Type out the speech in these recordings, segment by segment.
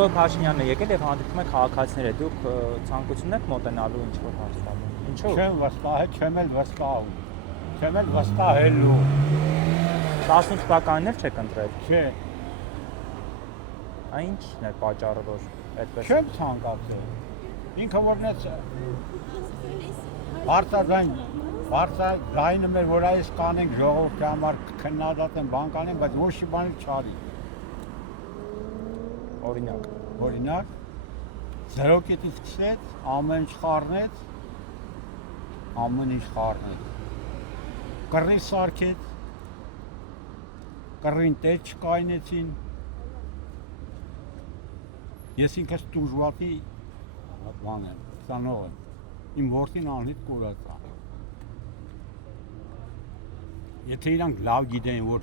Նիկոլ Փաշինյանն է եկել եւ հանդիպում է քաղաքացիների հետ։ Դուք ցանկություն եք մոտենալու ինչ-որ հարց տալու։ Ինչու՞։ Չեմ վստահ, չեմ էլ վստահում։ Չեմ էլ վստահելու։ 18 թվականին չեք ընտրել։ Չէ։ Ինչն է պատճառը, որ այդպես։ Չեմ ցանկացել։ Ինքը որնեց բարձրաձայնում էր, որ այս կանենք ժողովրդի համար քննադատեն, բան կանեն, բայց ոչ մի բան չարի։ Օրինակ, 0 կետից սկսեց, ամեն ինչ խառնեց։ Կռի սարքեց, կռին տետ չկայնեցին։ Ես ինքս տուժվածի բան եմ, ծանող եմ, իմ որդին անհիտ կորած է։ Եթե իրանք լավ գիտեն, որ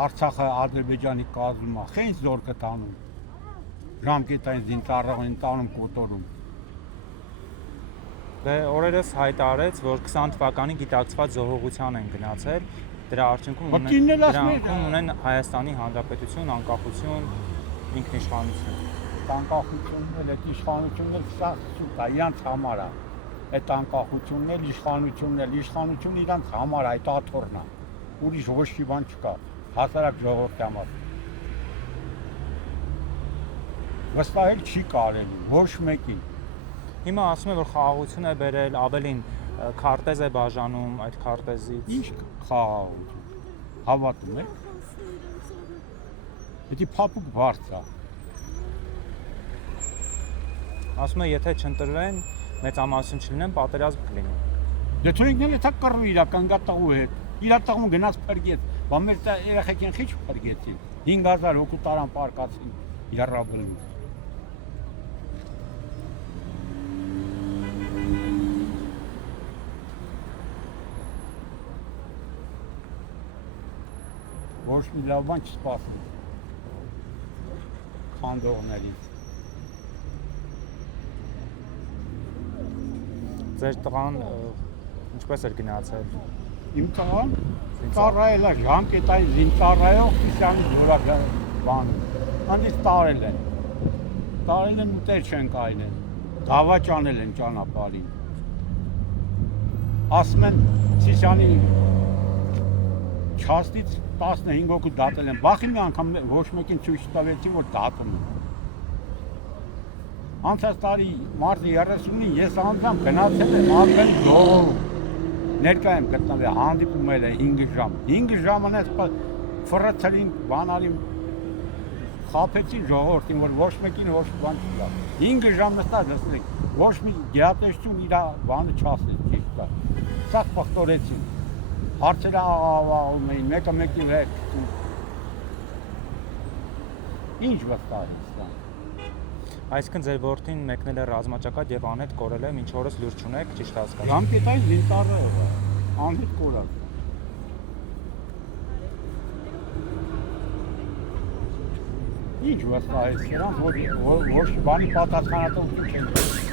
Արցախը Ադրբեջանի կազմում է, խենց զոր կտանում, ժամկետային զինծառայողին տանում կոտորում։ Դե օրերս հայտարարեց, որ 20 թվականին գիտակցված զոհողության են գնացել, դրա արդյունքում ունեն Հայաստանի Հանրապետություն, անկախություն, ինքնիշխանություն։ Անկախությունն էլ, այդ իշխանությունն էլ սա սուտ է, իրանց համար է։ Այդ անկախությունն էլ, իշխանությունը իրանց համար է, այդ աթոռն է։ Ուրիշ ոչ մի բան չկա, հասարակ ժողովրդի համար։ Վստահել չի կարելի, ոչ մեկին։ Հիմա ասում է, որ խաղաղություն է բերել, ավելին քարտեզ է բաժանում այդ քարտեզից։ Ինչ խաղաղություն։ Հավատում եք։ Դա փափուկ բարձ է։ Ասում է, եթե չընտրվեն, մեծամասնություն չլինեն, պատերազմ կլինի։ Դե թող ինքն էլ էթա կռվի իր կանգա տղու հետ։ Իր տղուն գնաց փրկեց։ Բա մեր երեխեքին քիչ փրկեցին։ 5000 հոգու տարան պարկացին երրաբլին։ Ոչ մի լավ բան չսպասում խանդողներից։ Ձեր տղան ինչպես էր գնացել։ Իմ տղան ծառայել է ժամկետային զինծառայող Քիսյանի զորակայանի բանում։ Հանդից տարել են ուտել չեն կայնել, դավաճանել են ճանապարհին։ Ասում են Քիսյանի չաստից 15 հոգու դատել են, բախի մի անգամ ոչ մեկին ցույց տվեցին, որ դատում են։ Անցած տարի մարտի 30-ին ես անձամբ գնացել եմ Ալբանի ժողովում, ներկա եմ գտնվել, հանդիպում է 5 ժամ։ 5 ժամն ես ֆրացրին, բանալին, խաբեցին ժողովրդին, որ ոչ մեկին ոչ բան չկա։ 5 ժամ նստած լսենք, ոչ մի գերատեսչություն իր բանը չասեց, ճիշտ է։ Սա փոխտորեցին։ Հարցերը աղաղաղում էին, մեկը մեկի հետ։ Ինչ վստահից դա։ Այսինքն ձեր որդին մեկնել է ռազմաճակատ եւ անհետ կորել է, մինչ օրս լուր չունեք, ճիշտ հասկացա։ Ժամկետային զինծառայող է, անհետ կորած։ Ինչ վստահից նրանց, որ ոչ բանի պատասխանատվություն չեն։